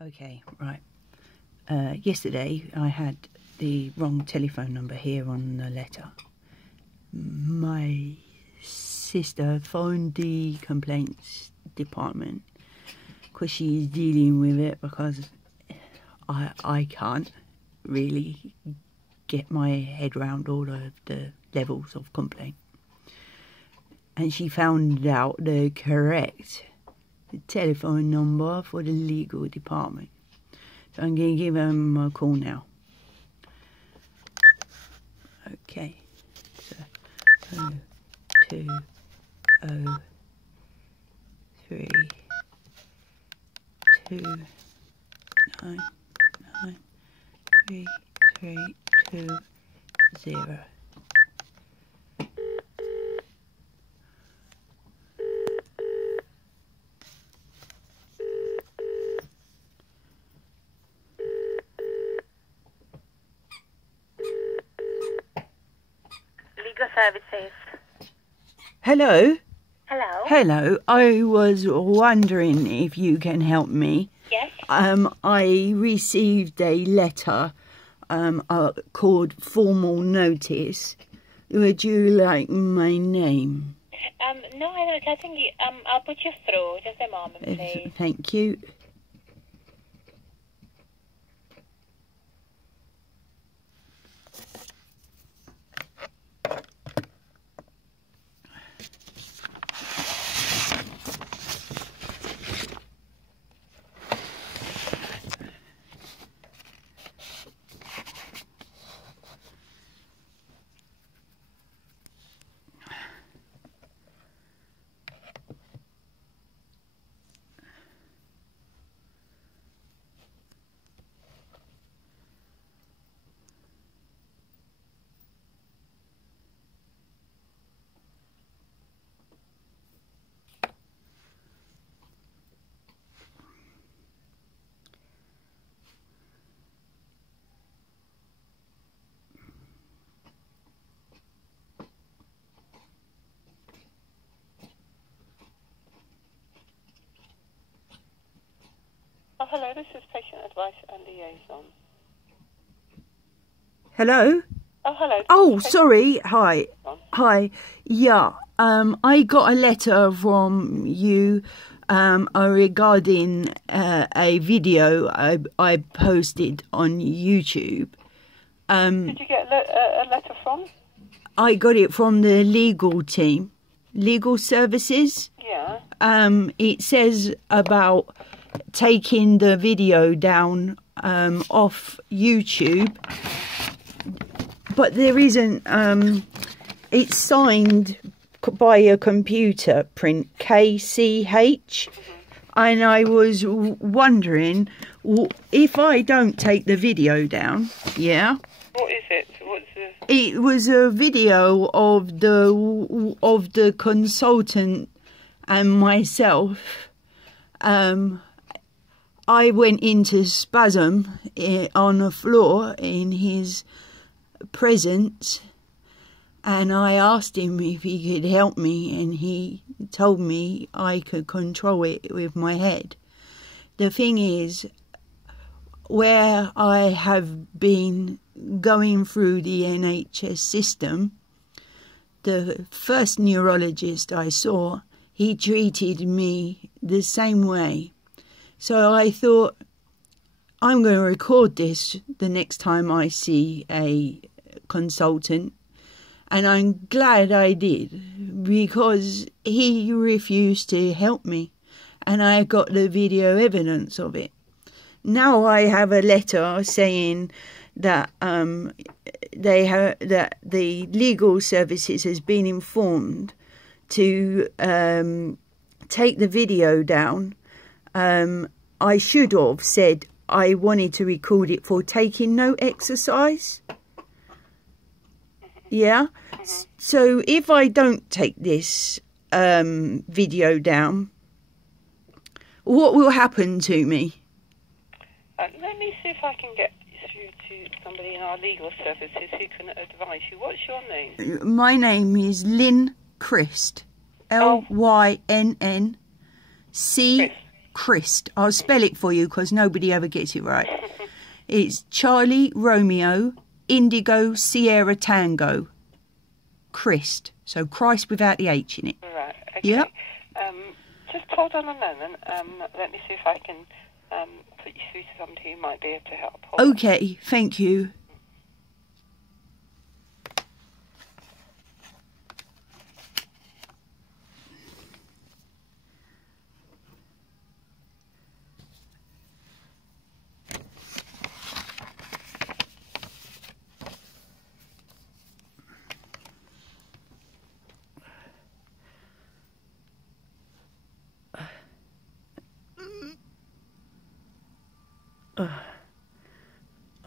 Okay, right. Yesterday I had the wrong telephone number here on the letter. My sister phoned the complaints department because she's dealing with it because I can't really get my head around all of the levels of complaint. And she found out the correct telephone number for the legal department. So I'm going to give them a call now. Okay. So 0203 299 3320. Services. Hello? Hello? Hello. I was wondering if you can help me. Yes? I received a letter called Formal Notice. Would you like my name? No, I don't. I think I'll put you through. Just a moment, please. Thank you. Oh, hello, this is Patient Advice and Liaison. Hello? Oh, hello. Oh, sorry. Hi. Hi. Yeah, I got a letter from you regarding a video I posted on YouTube. Did you get a letter from? I got it from the legal team, legal services. Yeah. It says about taking the video down off YouTube, but there isn't. It's signed by a computer print, KCH, and I was wondering if I don't take the video down. Yeah. What is it? What's the? It was a video of the consultant and myself. I went into spasm on the floor in his presence, and I asked him if he could help me, and he told me I could control it with my head. The thing is, where I have been going through the NHS system, the first neurologist I saw, he treated me the same way. So I thought, I'm going to record this the next time I see a consultant. And I'm glad I did, because he refused to help me. And I got the video evidence of it. Now I have a letter saying that that the legal services has been informed to take the video down. I should have said I wanted to record it for taking no exercise. Yeah? So if I don't take this video down, what will happen to me? Let me see if I can get through to somebody in our legal services who can advise you. What's your name? My name is Lynn Christ. Lynn. Christ. I'll spell it for you because nobody ever gets it right. It's Charlie Romeo Indigo Sierra Tango. Christ. So Christ without the H in it. Right, okay. Yep. Just hold on a moment. Let me see if I can put you through to somebody who might be able to help. Hold on. Okay, thank you.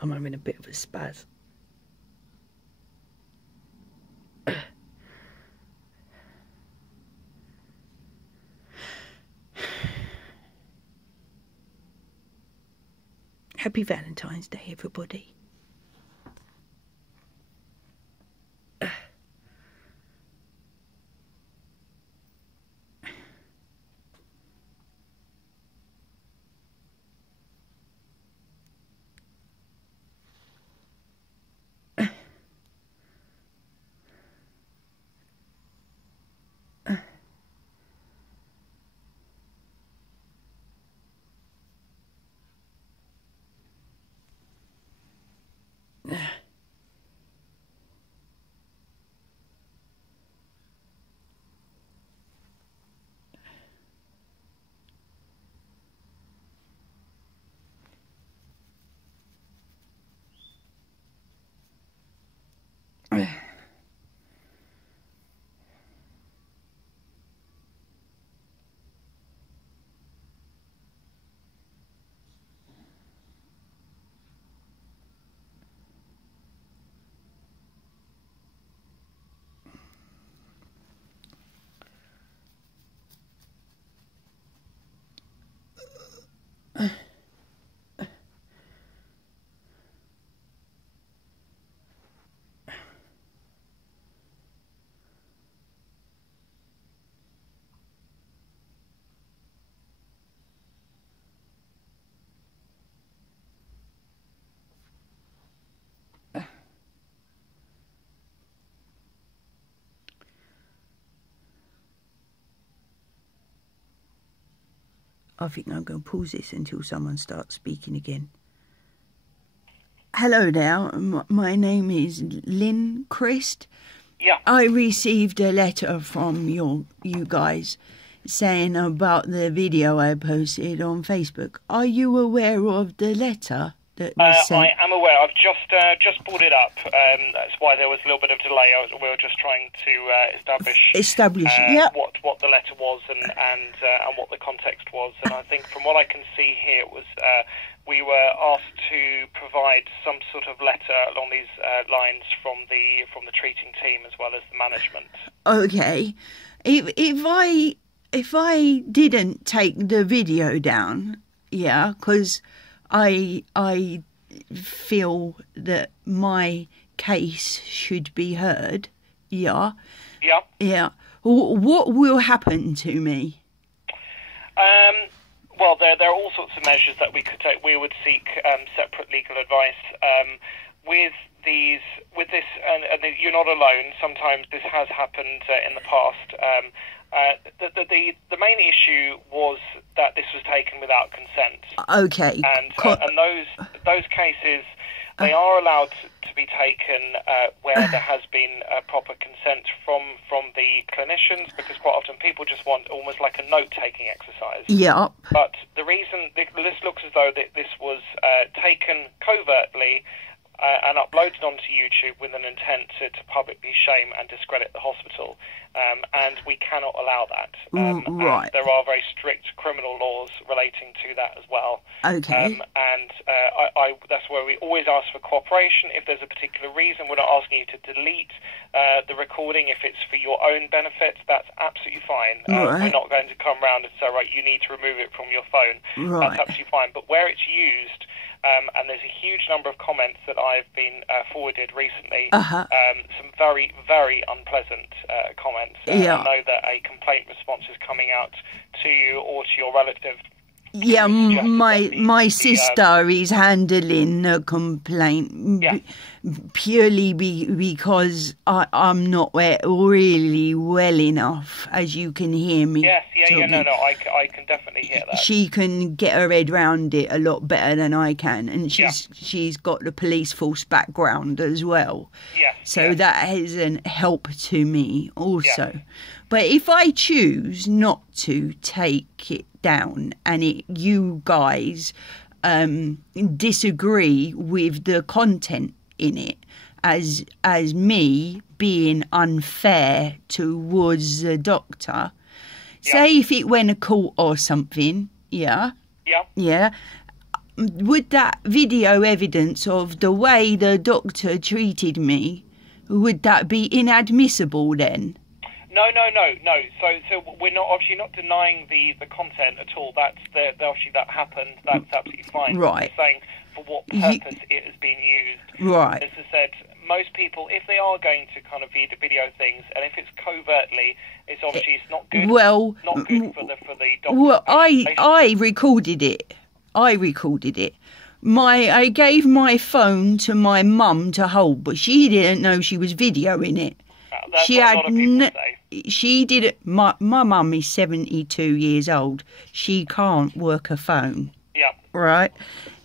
I'm having a bit of a spaz. Happy Valentine's Day, everybody. I think I'm going to pause this until someone starts speaking again. Hello there, my name is Lynn Christ. Yeah. I received a letter from you guys saying about the video I posted on Facebook. Are you aware of the letter that was sent? I am aware. I've just brought it up. That's why there was a little bit of delay. We were just trying to establish yep. what the letter was and what the context was. And I think from what I can see here, it was we were asked to provide some sort of letter along these lines from the treating team as well as the management. Okay, if I didn't take the video down, yeah, because I feel that my case should be heard. Yeah. Yeah. Yeah. What will happen to me? Well, there are all sorts of measures that we could take. We would seek separate legal advice with this, and you're not alone. Sometimes this has happened in the past. The main issue was that this was taken without consent. Okay. And those cases, they are allowed to be taken where there has been proper consent from the clinicians, because quite often people just want almost like a note-taking exercise. Yeah. But the reason this looks as though this was taken covertly and uploaded onto YouTube with an intent to publicly shame and discredit the hospital. And we cannot allow that. Right. There are very strict criminal laws relating to that as well. Okay. That's where we always ask for cooperation. If there's a particular reason, we're not asking you to delete the recording. If it's for your own benefit, that's absolutely fine. Right. We're not going to come round and say, right, you need to remove it from your phone. Right. That's absolutely fine. But where it's used, and there's a huge number of comments that I've been forwarded recently, some very, very unpleasant comments. Yeah. I know that a complaint response is coming out to you or to your relative Yeah, suggest my that my sister is handling the complaint Yeah. purely because I'm not really well enough, as you can hear me. Yes, yeah, no, talking. I can definitely hear that. She can get her head round it a lot better than I can, and she's got the police force background as well. Yes, So yes. that is a help to me also. Yeah. But if I choose not to take it down and you guys disagree with the content in it as me being unfair towards the doctor, say if it went to court or something, yeah, would that video evidence of the way the doctor treated me, would that be inadmissible then? No. So we're not obviously not denying the content at all. That's obviously that happened. That's absolutely fine. Right. We're saying for what purpose it has been used. Right. As I said, most people, if they are going to kind of video things, and if it's covertly, it's obviously it's not good. Well, not good for the doctor. Well, I recorded it. I gave my phone to my mum to hold, but she didn't know she was videoing it. That's what a lot of people say. She did it. My mum is 72 years old. She can't work a phone. Yeah. Right.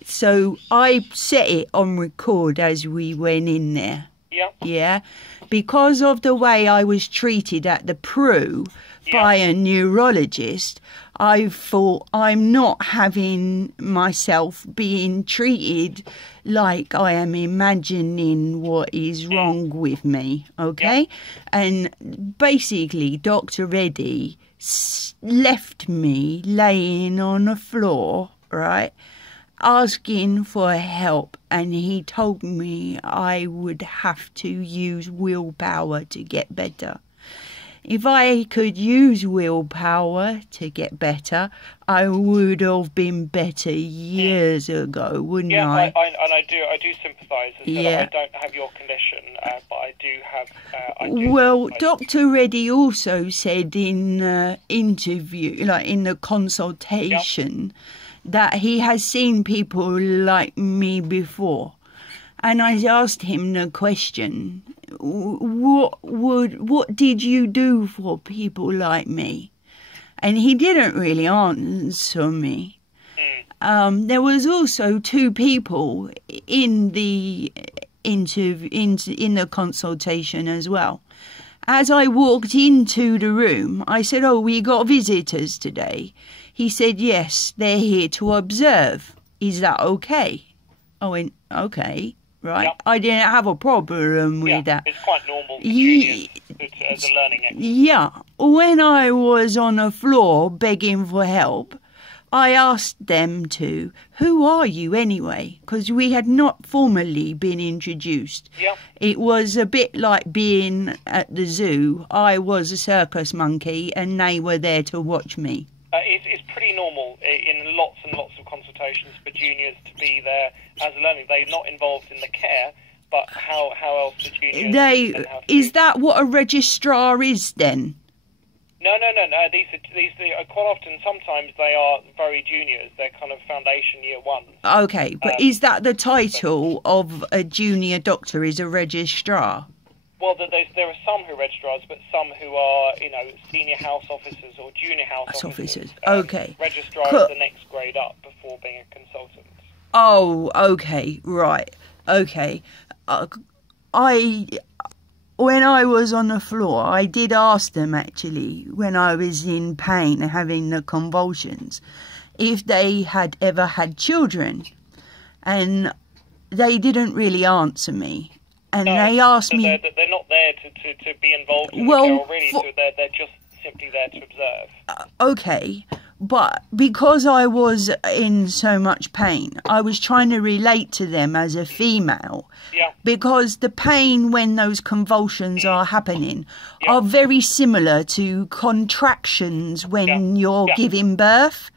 So I set it on record as we went in there. Yeah. Yeah. Because of the way I was treated at the Prue by a neurologist, I thought I'm not having myself being treated like I am imagining what is wrong with me, okay? And basically, Dr. Reddy left me laying on the floor, right, asking for help, and he told me I would have to use willpower to get better. If I could use willpower to get better, I would have been better years ago, wouldn't I? I do sympathise. I don't have your condition, but I do have. Well, Dr. Reddy also said in the interview, like in the consultation, that he has seen people like me before. And I asked him the question, what did you do for people like me? And he didn't really answer me. There was also two people in the interview, in the consultation as well. As I walked into the room, I said, "Oh, we got visitors today." He said, "Yes, they're here to observe. Is that okay?" I went, "Okay." Right, Yep. I didn't have a problem with that. It's quite normal for juniors as a learning exercise. Yeah, when I was on the floor begging for help, I asked them to, "Who are you anyway?" Because we had not formally been introduced. Yep. It was a bit like being at the zoo. I was a circus monkey and they were there to watch me. It's pretty normal in lots and lots of consultations for juniors to be there as a learning. They're not involved in the care, but how else the juniors... Is that what a registrar is then? No. These are quite often, sometimes they are very juniors. They're kind of foundation year one. Okay, but is that the title of a junior doctor, is a registrar? Well, there are some who are registrars, but some who are, senior house officers or junior house officers. Okay. Registrar is the next grade up before being a consultant. Oh, okay, right, okay. When I was on the floor, I did ask them, actually, when I was in pain and having the convulsions, if they had ever had children. And they didn't really answer me. And they asked me... They're not there to be involved in the care already, so they're just simply there to observe. Okay, but because I was in so much pain, I was trying to relate to them as a female. Yeah. Because the pain when those convulsions are happening are very similar to contractions when you're giving birth.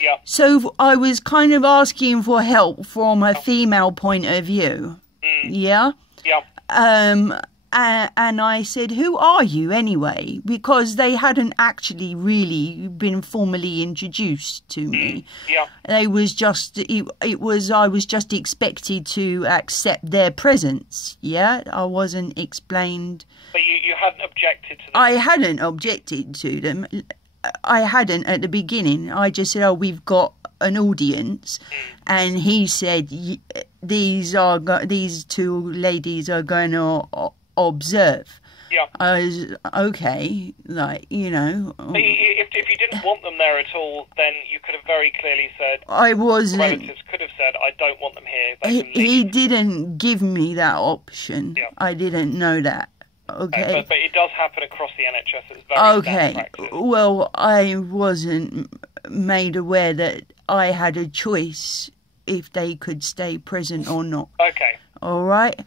Yeah. So I was kind of asking for help from a female point of view. Yeah? Yeah. And I said, who are you anyway? Because they hadn't actually really been formally introduced to me. Yeah. I was just expected to accept their presence. Yeah, I wasn't explained. But you hadn't objected to them? I hadn't objected to them. I hadn't at the beginning. I just said, oh, we've got an audience. And he said, these two ladies are going to observe. Yeah. I was, okay, like, you know. If you didn't want them there at all, then you could have very clearly said, I wasn't. relatives could have said, I don't want them here. They can He leave. didn't give me that option. Yeah. I didn't know that. Okay. But it does happen across the NHS. It's very standard Okay. practice. Well, I wasn't made aware that I had a choice if they could stay present or not. Okay. All right.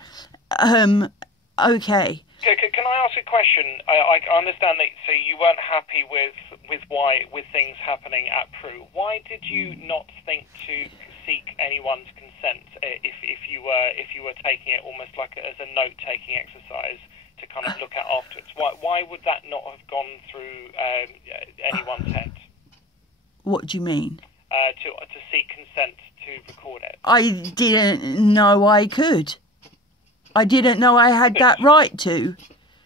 Okay. Can I ask a question? I understand that so you weren't happy with things happening at Prue. Why did you not think to seek anyone's consent if you were taking it almost like as a note-taking exercise to kind of look at afterwards? Why would that not have gone through anyone's head? What do you mean? To seek consent to record it. I didn't know I could. I didn't know I had that right to.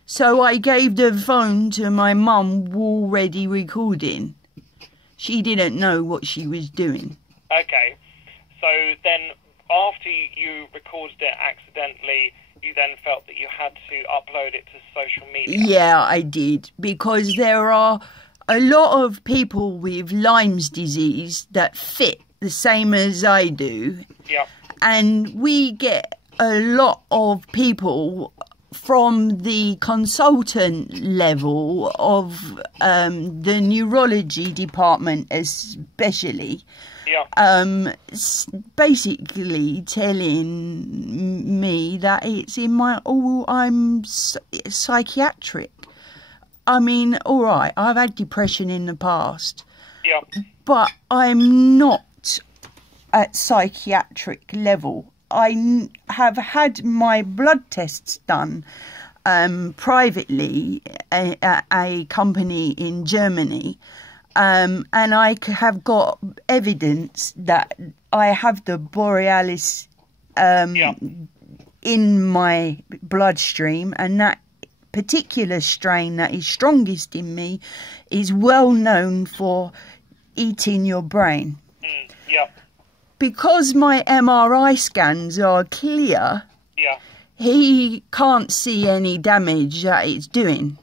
So I gave the phone to my mum already recording. She didn't know what she was doing. Okay. So then after you recorded it accidentally, you then felt that you had to upload it to social media? Yeah, I did. Because there are a lot of people with Lyme's disease that fit the same as I do. Yeah. And we get a lot of people from the consultant level of the neurology department especially, basically telling me that it's in my I'm psychiatric. I mean, all right, I've had depression in the past, but I'm not at psychiatric level. I have had my blood tests done privately at a company in Germany, and I have got evidence that I have the Borealis in my bloodstream, and that particular strain that is strongest in me is well known for eating your brain. Because my MRI scans are clear, he can't see any damage that it's doing.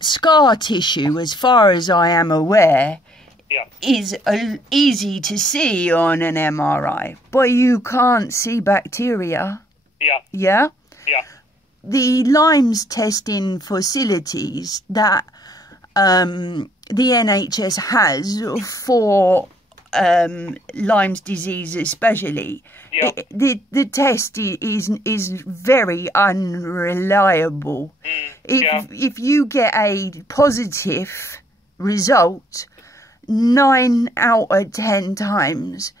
Scar tissue, as far as I am aware, is easy to see on an MRI, but you can't see bacteria. Yeah? The Lyme's testing facilities that the NHS has for Lyme's disease especially, the test is very unreliable. If you get a positive result 9 out of 10 times,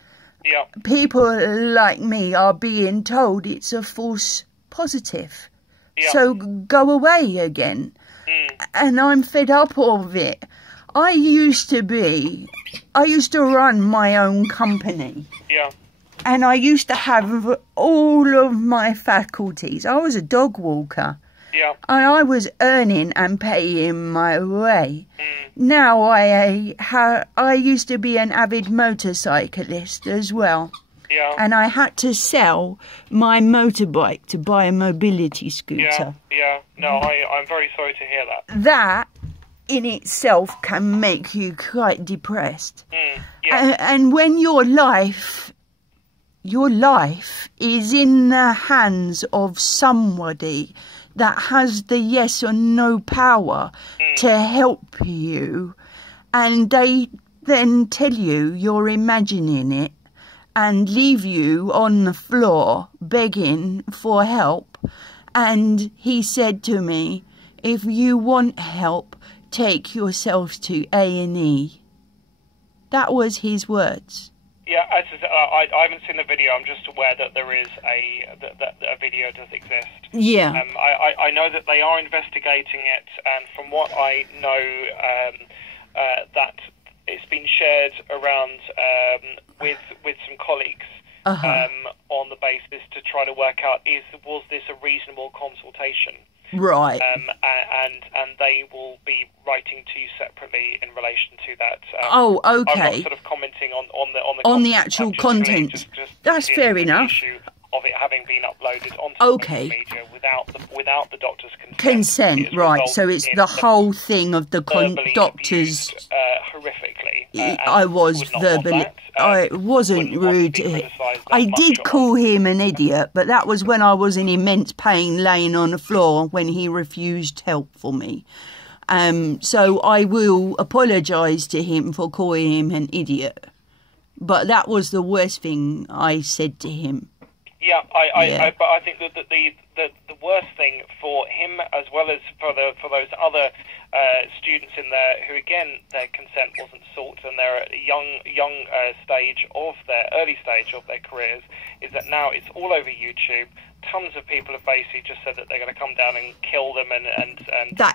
people like me are being told it's a false positive. So go away again. And I'm fed up of it. I used to run my own company. And I used to have all of my faculties. I was a dog walker. And I was earning and paying my way. Now I used to be an avid motorcyclist as well. And I had to sell my motorbike to buy a mobility scooter. No, I'm very sorry to hear that. That in itself can make you quite depressed. And when your life is in the hands of somebody that has the yes or no power to help you, and they then tell you you're imagining it and leave you on the floor begging for help. And he said to me, if you want help, take yourself to A&E. That was his words. Yeah, I haven't seen the video. I'm just aware that there is that a video does exist. Yeah. I know that they are investigating it, and from what I know, that it's been shared around with some colleagues on the basis to try to work out was this a reasonable consultation. Right. And they will be writing to you separately in relation to that. Oh, okay. I'm not sort of commenting on the actual content. Just That's fair enough. Issue of it having been uploaded onto Okay. social media without the doctor's consent. Consent, right? So it's the whole thing of the verbally doctors. abused, horrifically. I was would not want verbally. that. I wasn't Wouldn't want to rude. be criticised that I much did on- call him an idiot, but that was when I was in immense pain, laying on the floor when he refused help for me. So I will apologise to him for calling him an idiot. But that was the worst thing I said to him. Yeah, but I think that the worst thing for him, as well as for those other students in there who, again, their consent wasn't sought and they're at a early stage of their careers, is that now it's all over YouTube. Tons of people have basically just said that they're going to come down and kill them and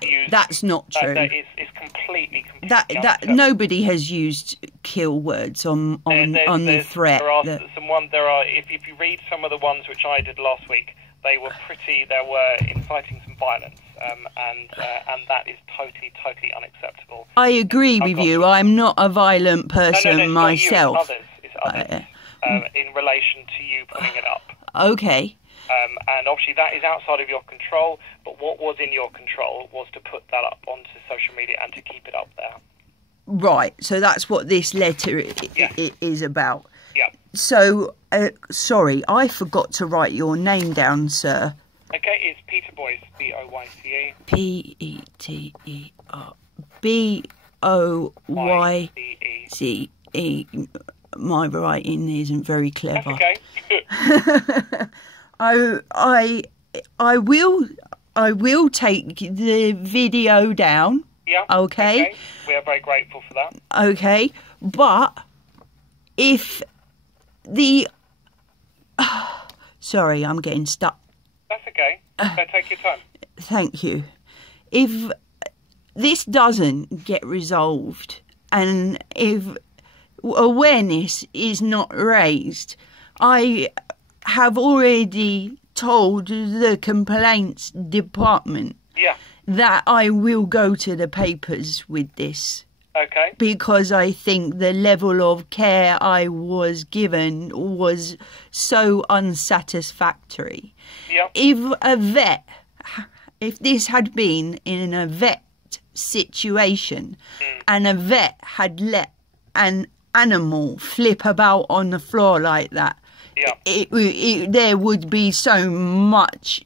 use. That's not true. That is completely that unacceptable. nobody has used kill words on the threat. There are if you read some of the ones which I did last week, they were inciting some violence, and that is totally unacceptable. I agree with you. I'm not a violent person No, myself. Not you, it's others. In relation to you putting it up. Okay. And obviously that is outside of your control, but what was in your control was to put that up onto social media and to keep it up there. Right, so that's what this letter is about. Yeah. So, sorry, I forgot to write your name down, sir. Okay, it's Peter Boyce, B-O-Y-C-E. Peter B-O-Y-C-E. My writing isn't very clever. That's okay. I will take the video down. Yeah. Okay. We are very grateful for that. Okay, but if the sorry, I'm getting stuck. That's okay. So take your time. Thank you. If this doesn't get resolved and if awareness is not raised, I have already told the complaints department that I will go to the papers with this. Okay. Because I think the level of care I was given was so unsatisfactory. Yeah. If this had been in a vet situation and a vet had let an animal flip about on the floor like that, there would be so much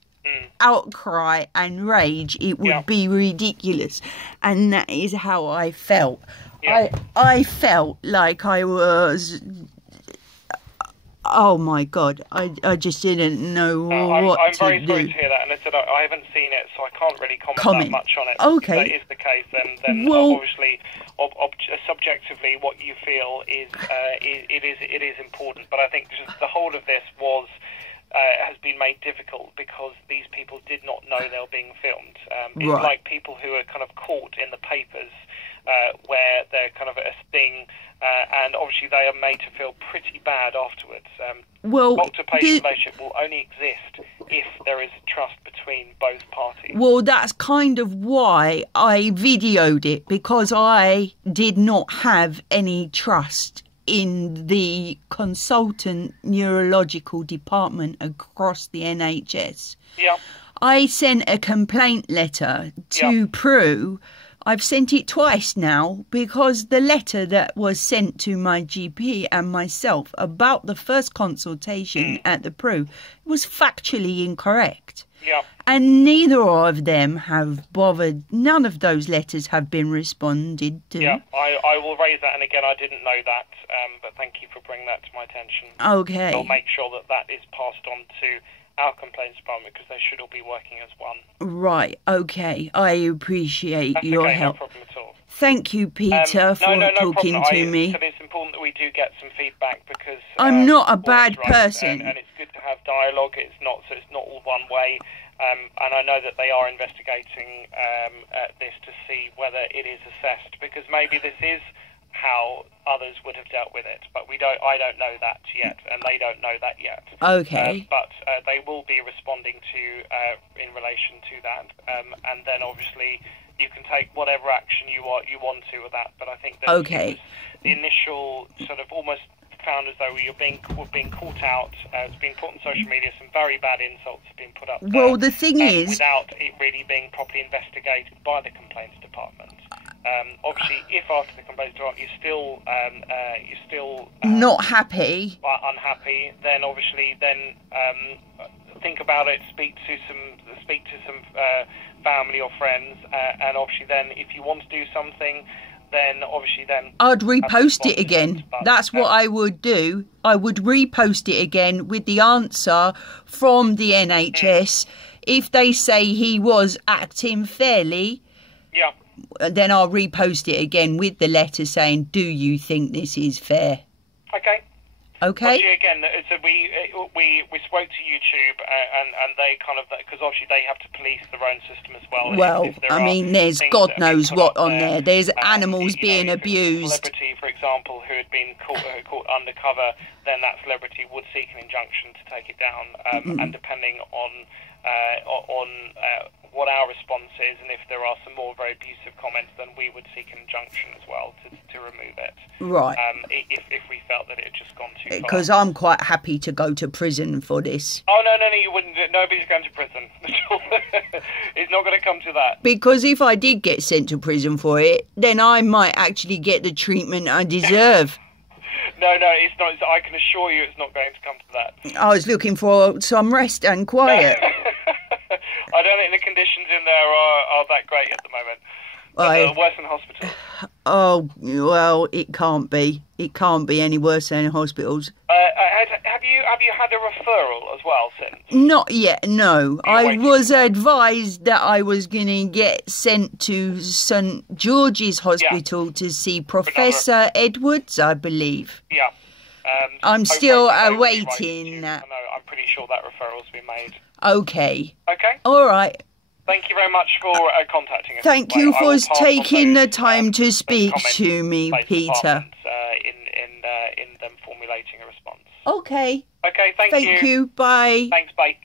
outcry and rage, it would be ridiculous. And that is how I felt. I felt like I was, oh my God, I just didn't know what to do. I'm very sorry to hear that, and I said I haven't seen it, so I can't really comment that much on it. Okay. If that is the case, then obviously, subjectively, what you feel is it is important. But I think just the whole of this has been made difficult because these people did not know they were being filmed. It's like people who are kind of caught in the papers where they're kind of a sting, and obviously they are made to feel pretty bad afterwards. Doctor-patient relationship will only exist if there is trust between both parties. Well, that's kind of why I videoed it, because I did not have any trust in the consultant neurological department across the NHS. Yeah. I sent a complaint letter to Prue. I've sent it twice now because the letter that was sent to my GP and myself about the first consultation at the Prue was factually incorrect. Yeah. And neither of them have bothered. None of those letters have been responded to. Yeah, I will raise that, and again, I didn't know that, but thank you for bringing that to my attention. Okay. I'll make sure that is passed on to our complaints department because they should all be working as one. Right, okay. I appreciate your help. No problem at all. Thank you, Peter, for no talking problem. to me. But it's important that we do get some feedback because I'm not a bad right, person. and it's good to have dialogue. It's not all one way. And I know that they are investigating this to see whether it is assessed, because maybe this is how others would have dealt with it, but I don't know that yet, and they don't know that yet. Okay. But they will be responding to in relation to that, and then obviously you can take whatever action you want to with that. But I think that the initial sort of almost found as though you're being caught out. It's been put on social media. Some very bad insults have been put up there. Well, the thing is, without it really being properly investigated by the complaints department. Obviously, if after the complaints department you're still not happy, unhappy, then obviously think about it. Speak to some family or friends, and obviously then if you want to do something, then obviously I'd repost it again. That's what I would do. I would repost it again with the answer from the NHS. If they say he was acting fairly, then I'll repost it again with the letter saying, do you think this is fair? Okay. Okay. Obviously, again, so we spoke to YouTube, and they kind of, because obviously they have to police their own system as well. Well, I mean, there's God knows what on there. There's animals being abused. A celebrity, for example, who had been caught undercover, then that celebrity would seek an injunction to take it down, and depending on what our response is, and if there are some more very abusive comments, then we would seek an injunction as well to remove it. Right. If we felt that it had just gone too far. Because I'm quite happy to go to prison for this. Oh, no, you wouldn't. Nobody's going to prison. It's not going to come to that. Because if I did get sent to prison for it, then I might actually get the treatment I deserve. No, it's not. I can assure you it's not going to come to that. I was looking for some rest and quiet. I don't think the conditions in there are that great at the moment. They're worse than hospitals. Oh, well, it can't be. It can't be any worse than hospitals. Have you had a referral as well since? Not yet, no. I was advised that I was going to get sent to St George's Hospital to see Professor Edwards, I believe. Yeah. I'm still awaiting that. No, I'm pretty sure that referral's been made. Okay. Okay. All right. Thank you very much for contacting us. Thank you for taking the time to speak to me, Peter. In them formulating a response. Okay. Okay, thank you. Bye. Thanks, bye.